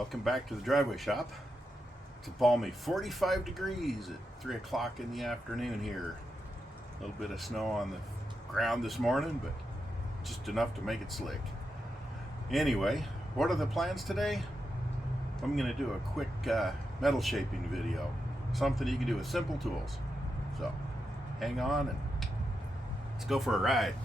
Welcome back to the driveway shop. It's a balmy 45 degrees at 3 o'clock in the afternoon here. A little bit of snow on the ground this morning, but just enough to make it slick. Anyway, what are the plans today? I'm going to do a quick metal shaping video. Something you can do with simple tools. So, hang on and let's go for a ride.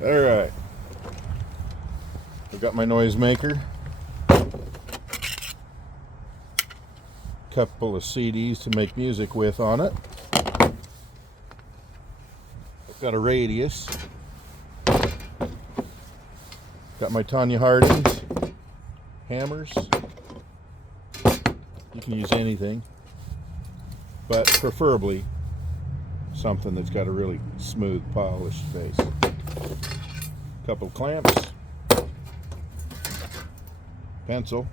Alright, I've got my noisemaker, couple of CDs to make music with on it. I've got a radius, got my Tanya Hardings, hammers. You can use anything, but preferably something that's got a really smooth, polished face. Couple clamps, pencil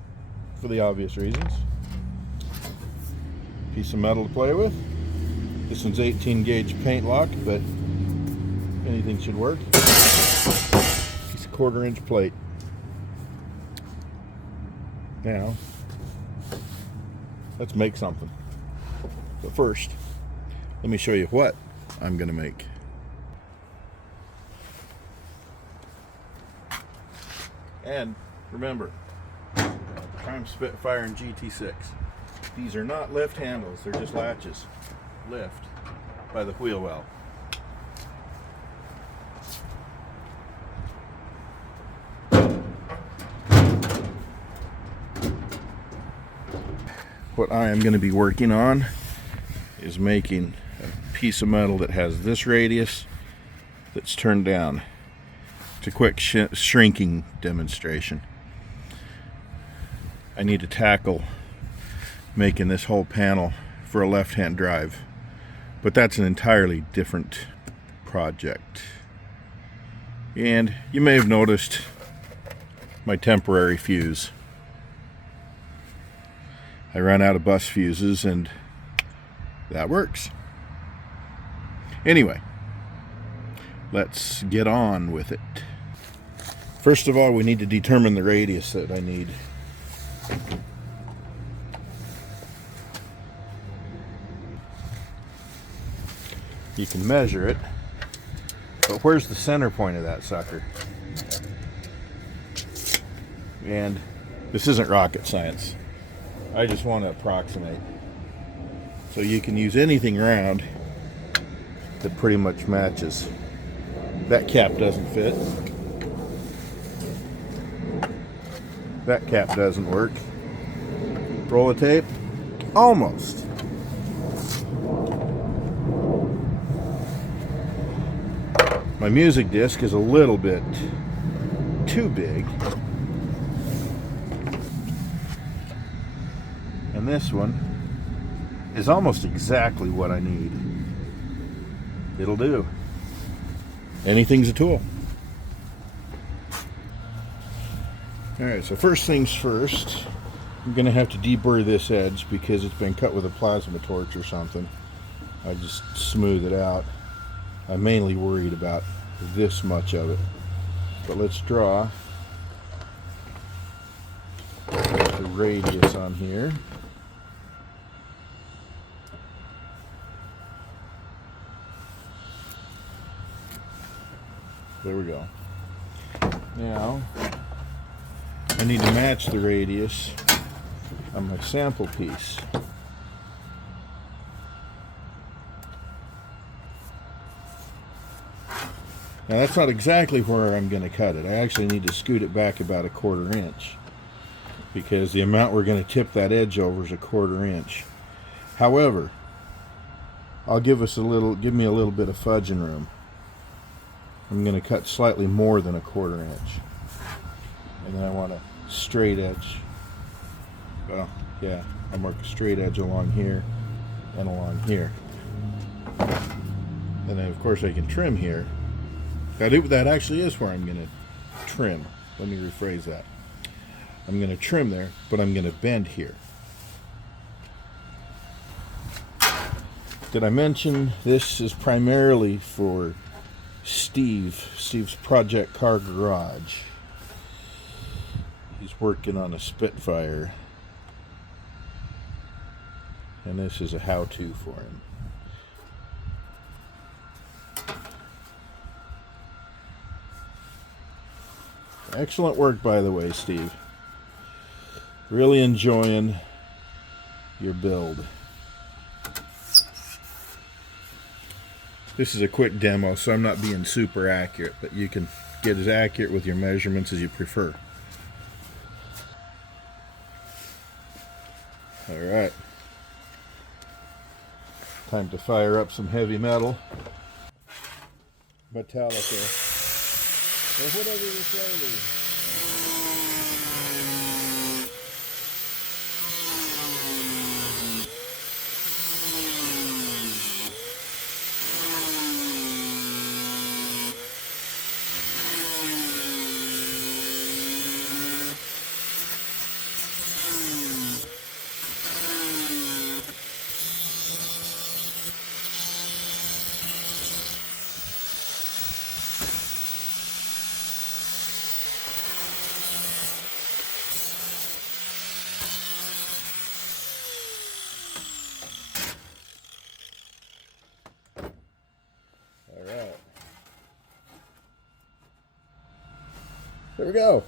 for the obvious reasons, piece of metal to play with. This one's 18 gauge paint lock, but anything should work. Piece of 1/4 inch plate. Now let's make something, but first let me show you what I'm gonna make. And remember, Prime Spitfire and GT6. These are not lift handles, they're just latches. Lift by the wheel well. What I am going to be working on is making a piece of metal that has this radius that's turned down. It's a quick shrinking demonstration. I need to tackle making this whole panel for a left-hand drive, but that's an entirely different project. And you may have noticed my temporary fuse. I ran out of bus fuses and that works. Anyway, let's get on with it. First of all, we need to determine the radius that I need. You can measure it, but where's the center point of that sucker? And this isn't rocket science. I just want to approximate. So you can use anything round that pretty much matches. That cap doesn't fit. That cap doesn't work. Roll of tape? Almost. My music disc is a little bit too big. And this one is almost exactly what I need. It'll do. Anything's a tool. Alright, so first things first, I'm going to have to deburr this edge because it's been cut with a plasma torch or something. I just smooth it out. I'm mainly worried about this much of it. But let's draw the radius on here. There we go. Now, I need to match the radius on my sample piece. Now that's not exactly where I'm going to cut it. I actually need to scoot it back about 1/4 inch because the amount we're going to tip that edge over is 1/4 inch. However, I'll give me a little bit of fudging room. I'm going to cut slightly more than 1/4 inch. And then I want a straight edge Well, yeah, I'll mark a straight edge along here and along here. And then of course I can trim here. That actually is where I'm going to trim. Let me rephrase that. I'm going to trim there, but I'm going to bend here. Did I mention this is primarily for Steve's Project Car Garage. He's working on a Spitfire, and this is a how-to for him. Excellent work, by the way, Steve. Really enjoying your build. This is a quick demo, so I'm not being super accurate, but you can get as accurate with your measurements as you prefer. All right. Time to fire up some heavy metal. Metallica. Or whatever you say. There we go.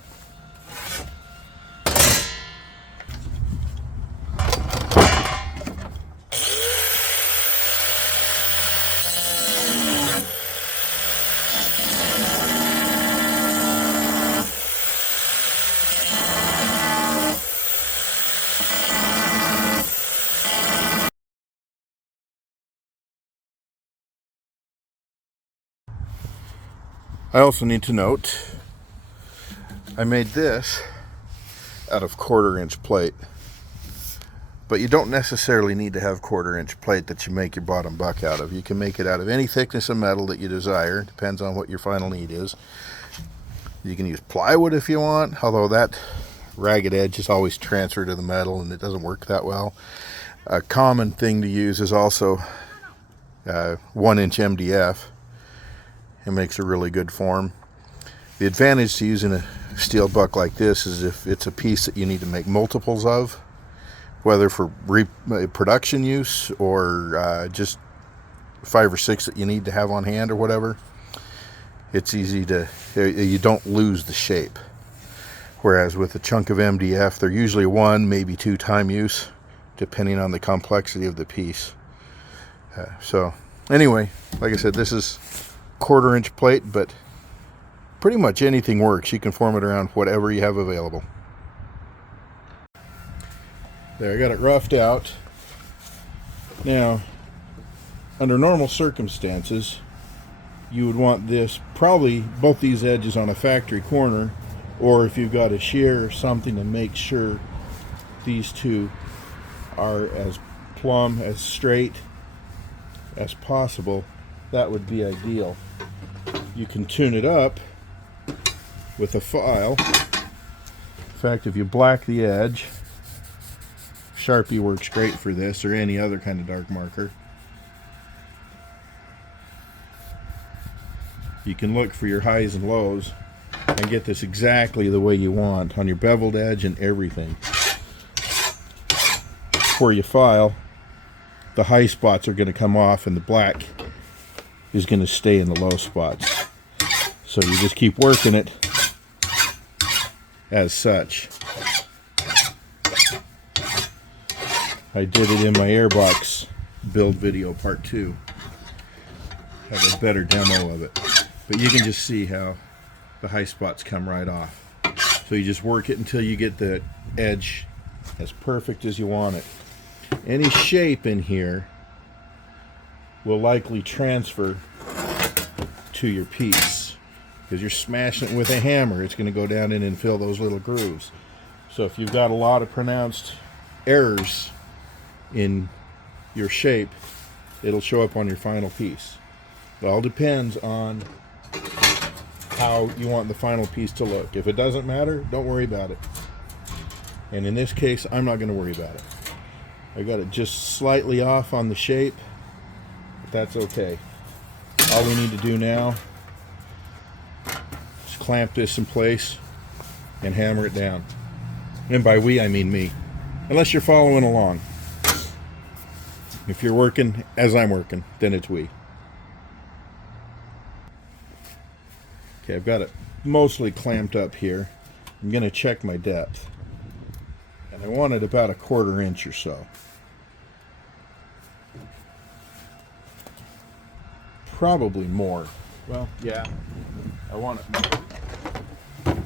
I also need to note, I made this out of 1/4-inch plate, but you don't necessarily need to have 1/4-inch plate that you make your bottom buck out of. You can make it out of any thickness of metal that you desire. Depends on what your final need is. You can use plywood if you want, although that ragged edge is always transferred to the metal and it doesn't work that well. A common thing to use is also 1-inch MDF. It makes a really good form. The advantage to using a steel buck like this is if it's a piece that you need to make multiples of, whether for production use or just 5 or 6 that you need to have on hand or whatever, it's easy to, you don't lose the shape. Whereas with a chunk of MDF, they're usually 1, maybe 2 time use, depending on the complexity of the piece. So anyway, like I said, this is 1/4-inch plate, but pretty much anything works. You can form it around whatever you have available. There, I got it roughed out. Now, under normal circumstances, you would want this, probably both these edges on a factory corner, or if you've got a shear or something to make sure these two are as plumb, as straight as possible, that would be ideal. You can tune it up with a file. In fact, if you black the edge, Sharpie works great for this, or any other kind of dark marker. You can look for your highs and lows and get this exactly the way you want on your beveled edge and everything. Before you file, the high spots are going to come off and the black is going to stay in the low spots. So you just keep working it as such. I did it in my airbox build video part 2. Have a better demo of it. But you can just see how the high spots come right off. So you just work it until you get the edge as perfect as you want it. Any shape in here will likely transfer to your piece. Because you're smashing it with a hammer, it's going to go down in and fill those little grooves. So if you've got a lot of pronounced errors in your shape, it'll show up on your final piece. It all depends on how you want the final piece to look. If it doesn't matter, don't worry about it. And in this case, I'm not going to worry about it. I got it just slightly off on the shape, but that's okay. All we need to do now is clamp this in place and hammer it down. And by we, I mean me. Unless you're following along. If you're working as I'm working, then it's we. Okay, I've got it mostly clamped up here. I'm going to check my depth. And I want it about 1/4 inch or so. Probably more. Well, yeah, I want it more.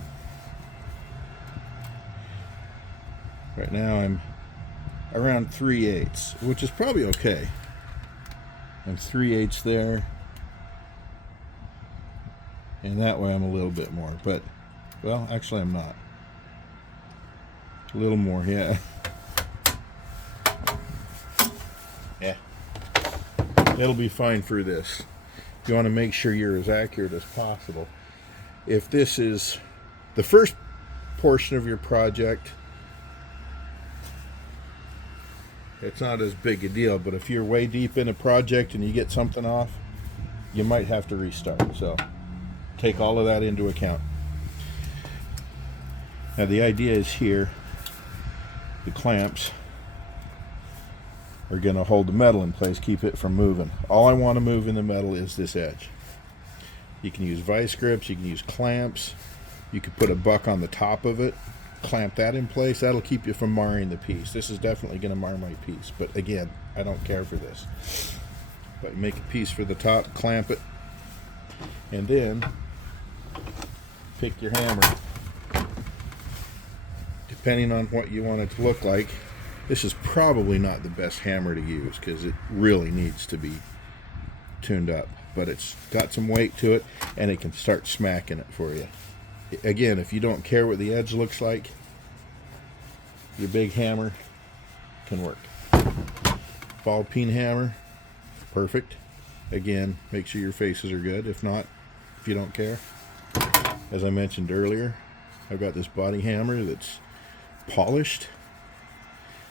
Right now I'm around 3/8, which is probably okay. I'm 3/8 there. And that way I'm a little bit more, but, well, actually I'm not. A little more, yeah. Yeah. It'll be fine for this. You want to make sure you're as accurate as possible. If this is the first portion of your project, it's not as big a deal, but if you're way deep in a project and you get something off, you might have to restart. So take all of that into account. Now the idea is here, the clamps are going to hold the metal in place, keep it from moving. All I want to move in the metal is this edge. You can use vice grips, you can use clamps, you could put a buck on the top of it, clamp that in place. That'll keep you from marring the piece. This is definitely going to mar my piece, but again, I don't care for this. But make a piece for the top, clamp it, and then pick your hammer. Depending on what you want it to look like, this is probably not the best hammer to use because it really needs to be tuned up, but it's got some weight to it and it can start smacking it for you. Again, if you don't care what the edge looks like, your big hammer can work. Ball peen hammer, perfect. Again, make sure your faces are good. If not, if you don't care, as I mentioned earlier, I've got this body hammer that's polished,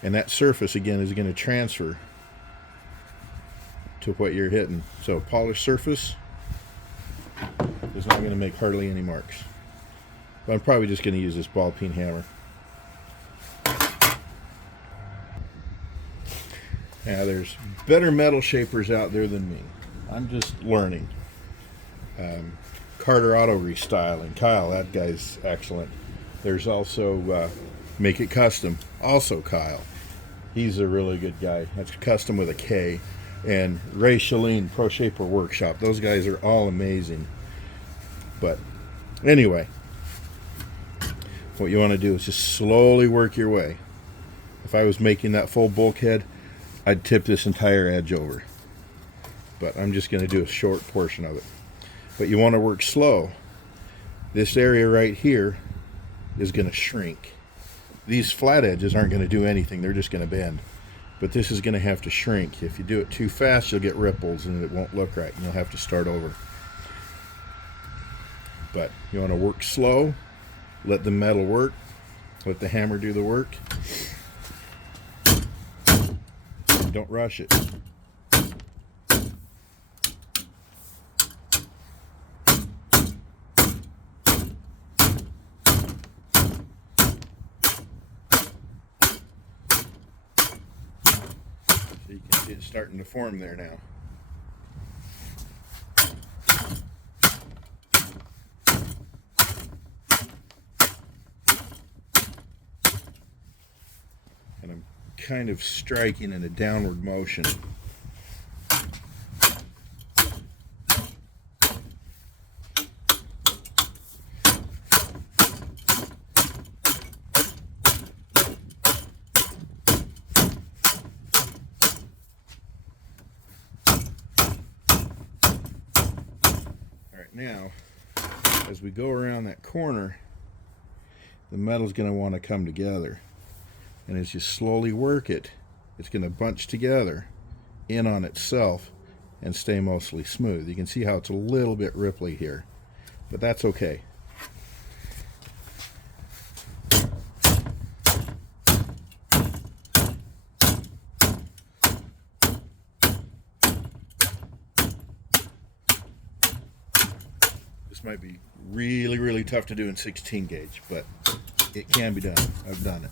and that surface again is going to transfer to what you're hitting. So polished surface is not going to make hardly any marks. But I'm probably just going to use this ball peen hammer. Now there's better metal shapers out there than me. I'm just learning. Carter Auto Restyling, Kyle, that guy's excellent. There's also Make It Custom, also Kyle. He's a really good guy. That's custom with a K. And Ray Shalene, Pro Shaper Workshop. Those guys are all amazing. But anyway, what you want to do is just slowly work your way. If I was making that full bulkhead, I'd tip this entire edge over. But I'm just going to do a short portion of it. But you want to work slow. This area right here is going to shrink. These flat edges aren't going to do anything. They're just going to bend. But this is going to have to shrink. If you do it too fast, you'll get ripples and it won't look right. And you'll have to start over. But you want to work slow. Let the metal work. Let the hammer do the work. Don't rush it. So you can see it starting to form there now. And I'm kind of striking in a downward motion. Now, as we go around that corner, the metal's going to want to come together. And as you slowly work it, it's going to bunch together in on itself and stay mostly smooth. You can see how it's a little bit ripply here, but that's okay. This might be really, really tough to do in 16 gauge, but it can be done. I've done it.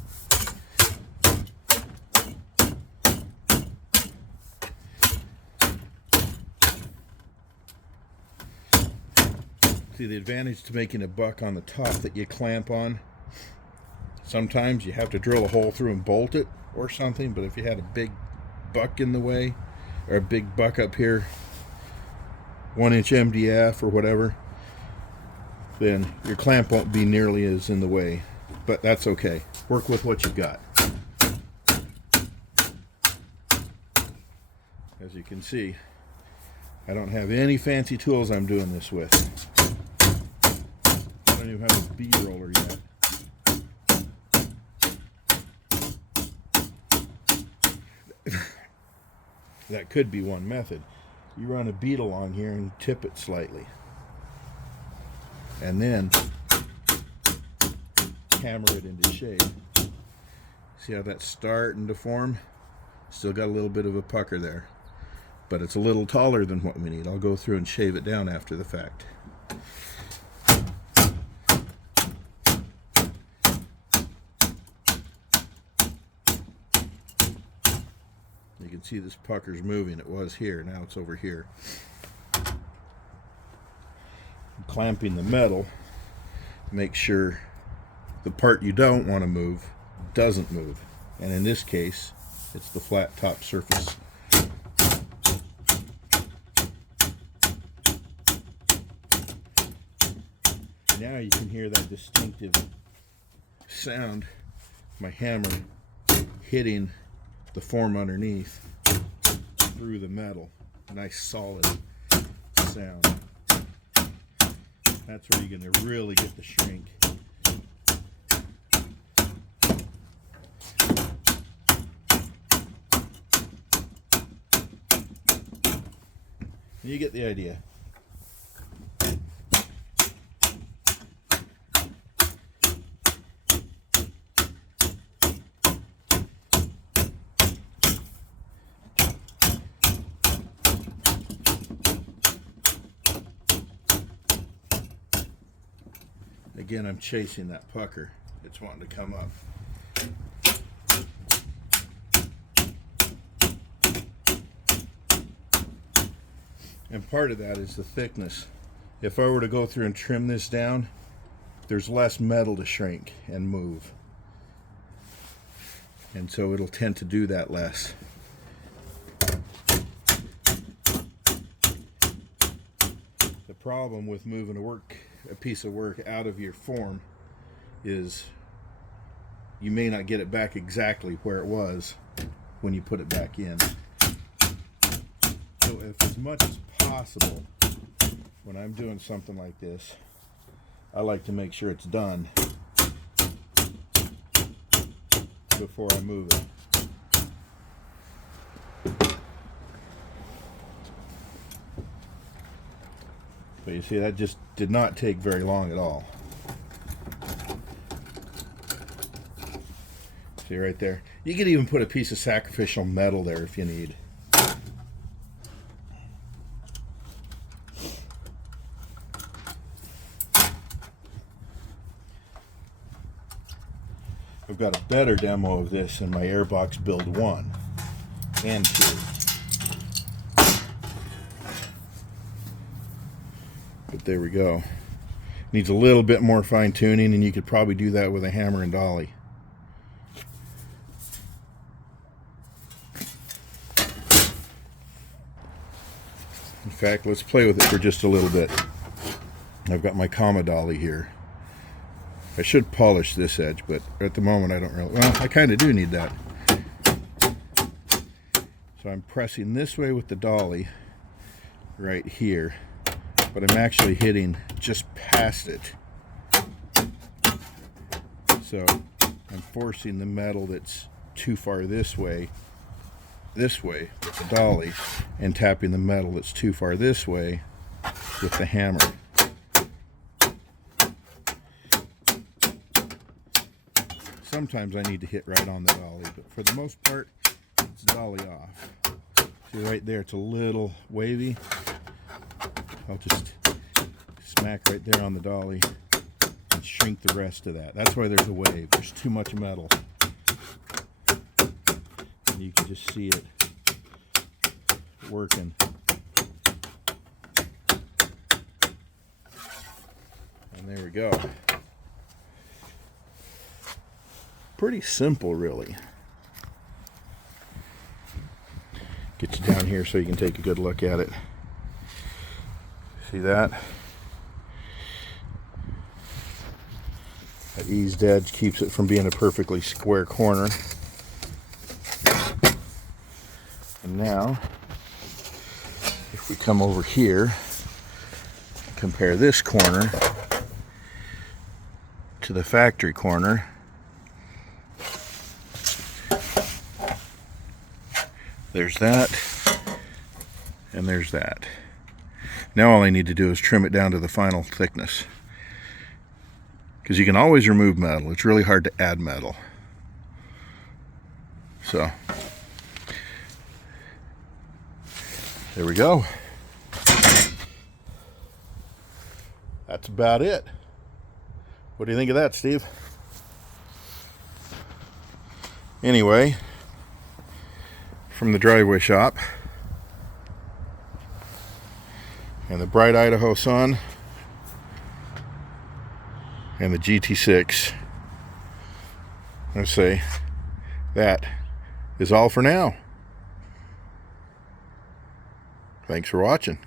See, the advantage to making a buck on the top that you clamp on, sometimes you have to drill a hole through and bolt it or something, but if you had a big buck in the way, or a big buck up here, 1-inch MDF or whatever, then your clamp won't be nearly as in the way, but that's okay. Work with what you've got. As you can see, I don't have any fancy tools I'm doing this with. I don't even have a bead roller yet. That could be one method. You run a bead along here and tip it slightly. And then hammer it into shape. See how that's starting to form? Still got a little bit of a pucker there, but it's a little taller than what we need. I'll go through and shave it down after the fact. You can see this pucker's moving. It was here, now it's over here. Clamping the metal, make sure the part you don't want to move doesn't move, and in this case it's the flat top surface. Now you can hear that distinctive sound, my hammer hitting the form underneath through the metal. Nice solid sound. That's where you're going to really get the shrink. You get the idea. Again, I'm chasing that pucker. It's wanting to come up. And part of that is the thickness. If I were to go through and trim this down, there's less metal to shrink and move. And so it'll tend to do that less. The problem with moving a piece of work out of your form is you may not get it back exactly where it was when you put it back in. So if as much as possible, when I'm doing something like this, I like to make sure it's done before I move it. But you see, that just did not take very long at all. See right there? You could even put a piece of sacrificial metal there if you need. I've got a better demo of this in my Airbox Build 1 and 2. But there we go. Needs a little bit more fine tuning, and you could probably do that with a hammer and dolly. In fact, let's play with it for just a little bit. I've got my Kama dolly here. I should polish this edge, but at the moment I don't really, well, I kind of do need that. So I'm pressing this way with the dolly right here, but I'm actually hitting just past it. So I'm forcing the metal that's too far this way with the dolly, and tapping the metal that's too far this way with the hammer. Sometimes I need to hit right on the dolly, but for the most part, it's dolly off. See right there, it's a little wavy. I'll just smack right there on the dolly and shrink the rest of that. That's why there's a wave. There's too much metal. And you can just see it working. And there we go. Pretty simple, really. Get you down here so you can take a good look at it. See that? That eased edge keeps it from being a perfectly square corner. And now, if we come over here, compare this corner to the factory corner, there's that, and there's that. Now all I need to do is trim it down to the final thickness. Because you can always remove metal. It's really hard to add metal. So, there we go. That's about it. What do you think of that, Steve? Anyway, from the driveway shop and the bright Idaho sun and the GT6, I say that is all for now. Thanks for watching.